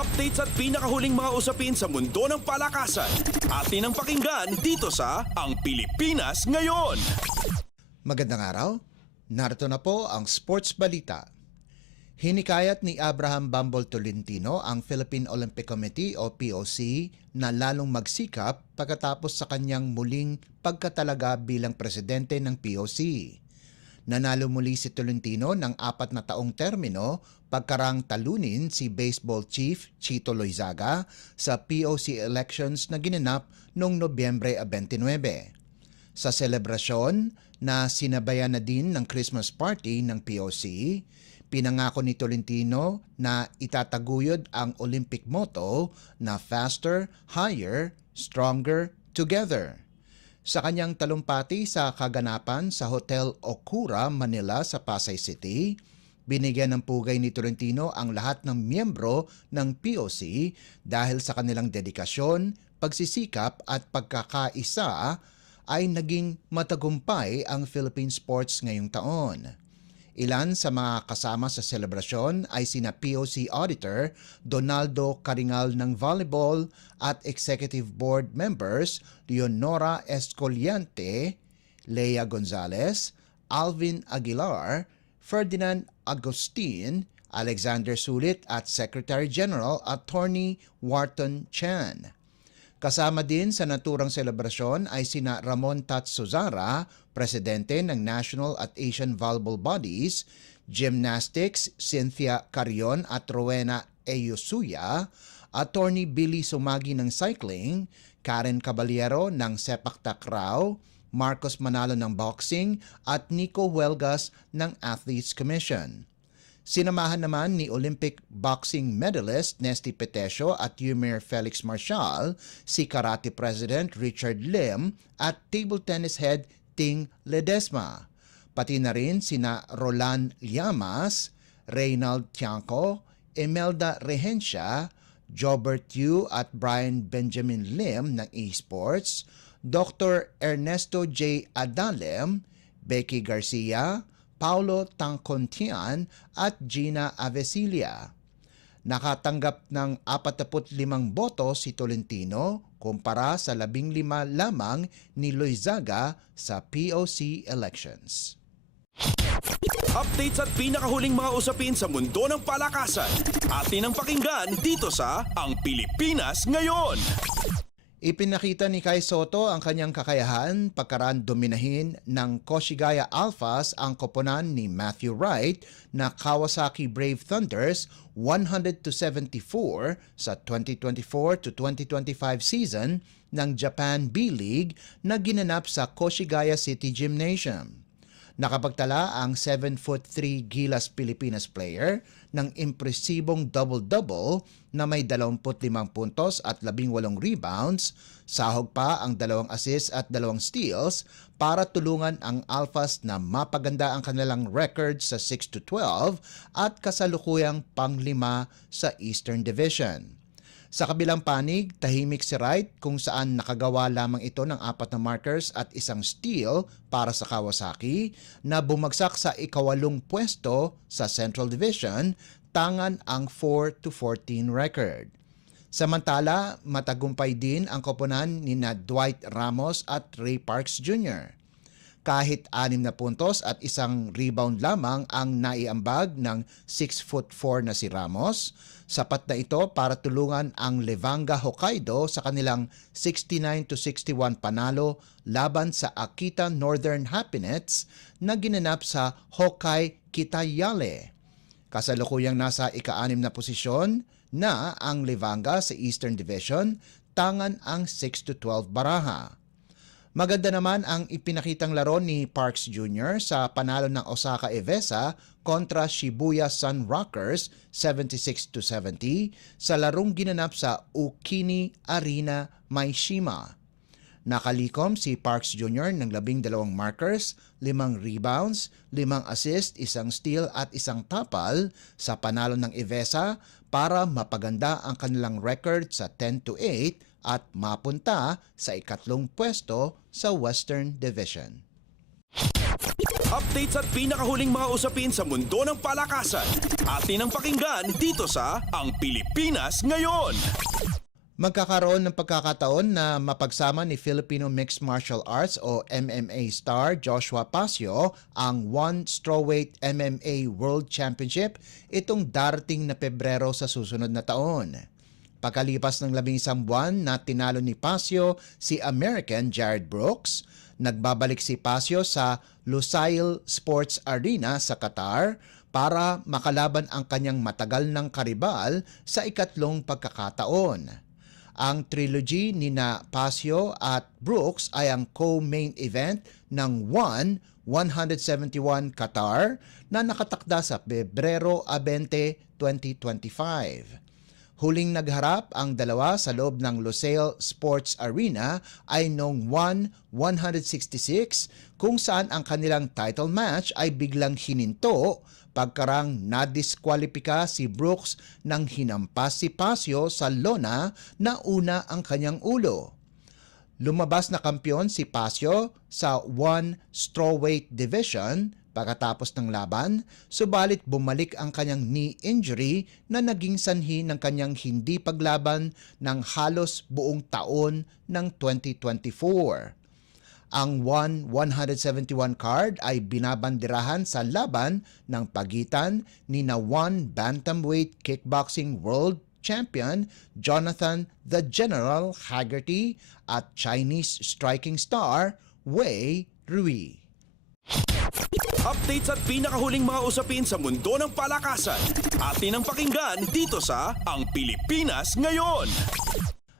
Updates at pinakahuling mga usapin sa mundo ng palakasan. Atin ang pakinggan dito sa Ang Pilipinas Ngayon. Magandang araw. Narito na po ang Sports Balita. Hinikayat ni Abraham Bambol Tolentino ang Philippine Olympic Committee o POC na lalong magsikap pagkatapos sa kanyang muling pagkatalaga bilang presidente ng POC. Nanalo muli si Tolentino ng 4 na taong termino pagkarang talunin si baseball chief Chito Loizaga sa POC elections na ginanap noong Nobyembre 29. Sa selebrasyon na sinabayan na din ng Christmas party ng POC, pinangako ni Tolentino na itataguyod ang Olympic motto na Faster, Higher, Stronger, Together. Sa kanyang talumpati sa kaganapan sa Hotel Okura, Manila sa Pasay City, binigyan ng pugay ni Tolentino ang lahat ng miyembro ng POC dahil sa kanilang dedikasyon, pagsisikap at pagkakaisa ay naging matagumpay ang Philippine sports ngayong taon. Ilan sa mga kasama sa selebrasyon ay sina POC Auditor Donaldo Caringal ng Volleyball at Executive Board Members Leonora Escoliante, Lea Gonzalez, Alvin Aguilar, Ferdinand Agustin, Alexander Sulit at Secretary General Attorney Wharton Chan. Kasama din sa naturang selebrasyon ay sina Ramon Tatsuzara, Presidente ng National at Asian Volleyball Bodies, Gymnastics, Cynthia Carion at Rowena Eyosuya, Attorney Billy Sumagi ng Cycling, Karen Caballero ng Sepak Takraw, Marcos Manalo ng Boxing at Nico Huelgas ng Athletes Commission. Sinamahan naman ni Olympic boxing medalist Nesty Petesio at Yumir Felix Marshall si Karate President Richard Lim at table tennis head Ting Ledesma. Pati na rin sina Roland Llamas, Reynald Tiangco, Imelda Regencia, Jobert Yu at Brian Benjamin Lim ng esports, Dr. Ernesto J. Adalem, Becky Garcia, Paulo Tangcontian at Gina Avesilia. Nakatanggap ng 45 boto si Tolentino kumpara sa 15 lamang ni Loizaga sa POC elections. Updates at pinakahuling mga usapin sa mundo ng palakasan. Atin ang pakinggan dito sa Ang Pilipinas Ngayon. Ipinakita ni Kai Sotto ang kanyang kakayahan pagkaraan dominahin ng Koshigaya Alphas ang koponan ni Matthew Wright na Kawasaki Brave Thunders 100-74 sa 2024 to 2025 season ng Japan B-League na ginanap sa Koshigaya City Gymnasium. Nakapagtala ang 7'3" Gilas Pilipinas player ng impresibong double-double na may 25 puntos at 18 rebounds, sahog pa ang 2 assists at 2 steals para tulungan ang Alphas na mapaganda ang kanilang record sa 6-12 at kasalukuyang pang-5 sa Eastern Division. Sa kabilang panig, tahimik si Wright kung saan nakagawa lamang ito ng 4 na markers at 1 steal para sa Kawasaki na bumagsak sa ika-8 pwesto sa Central Division, tangan ang 4-14 record. Samantala, matagumpay din ang koponan ni Dwight Ramos at Ray Parks Jr. Kahit 6 na puntos at 1 rebound lamang ang naiambag ng 6'4" na si Ramos, sapat na ito para tulungan ang Levanga Hokkaido sa kanilang 69-61 panalo laban sa Akita Northern Happinets na ginanap sa Hokkay Kitayale. Kasalukuyang nasa ika-6 na posisyon na ang Levanga sa Eastern Division, tangan ang 6-12 baraha. Maganda naman ang ipinakitang laro ni Parks Jr. sa panalo ng Osaka Evesa kontra Shibuya Sun Rockers 76-70 sa larong ginanap sa Ukini Arena, Maishima. Nakalikom si Parks Jr. ng 12 markers, 5 rebounds, 5 assists, 1 steal at 1 tapal sa panalo ng Evesa para mapaganda ang kanilang record sa 10-8 at mapunta sa ikatlong pwesto sa Western Division. Updates at pinakahuling mga usapin sa mundo ng palakasan. Atin ang pakinggan dito sa Ang Pilipinas Ngayon. Magkakaroon ng pagkakataon na mapagsama ni Filipino Mixed Martial Arts o MMA star Joshua Pasio ang One Strawweight MMA World Championship itong darating na Pebrero sa susunod na taon. Pagkalipas ng 11 buwan na tinalo ni Pasio si American Jared Brooks, nagbabalik si Pasio sa Lusail Sports Arena sa Qatar para makalaban ang kanyang matagal ng karibal sa ikatlong pagkakataon. Ang trilogy ni na Pasio at Brooks ay ang co-main event ng One 171 Qatar na nakatakda sa Pebrero 20, 2025. Huling nagharap ang dalawa sa loob ng Lusail Sports Arena ay noong 166 kung saan ang kanilang title match ay biglang hininto pagkarang nadiskwalipika si Brooks nang hinampas si Pasio sa lona na una ang kanyang ulo. Lumabas na kampiyon si Pasio sa One Strawweight Division pagkatapos ng laban, subalit bumalik ang kanyang knee injury na naging sanhi ng kanyang hindi paglaban ng halos buong taon ng 2024. Ang 171 card ay binabanderahan sa laban ng pagitan ni na One Bantamweight Kickboxing World Champion Jonathan the General Haggerty at Chinese striking star Wei Rui. Updates at pinakahuling mga usapin sa mundo ng palakasan. Atin ang pakinggan dito sa Ang Pilipinas Ngayon.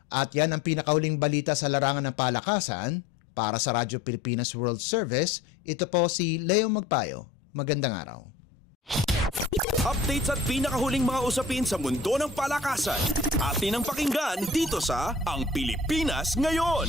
At yan ang pinakahuling balita sa larangan ng palakasan. Para sa Radyo Pilipinas World Service, ito po si Leo Magpayo. Magandang araw. Updates at pinakahuling mga usapin sa mundo ng palakasan. Atin ang pakinggan dito sa Ang Pilipinas Ngayon.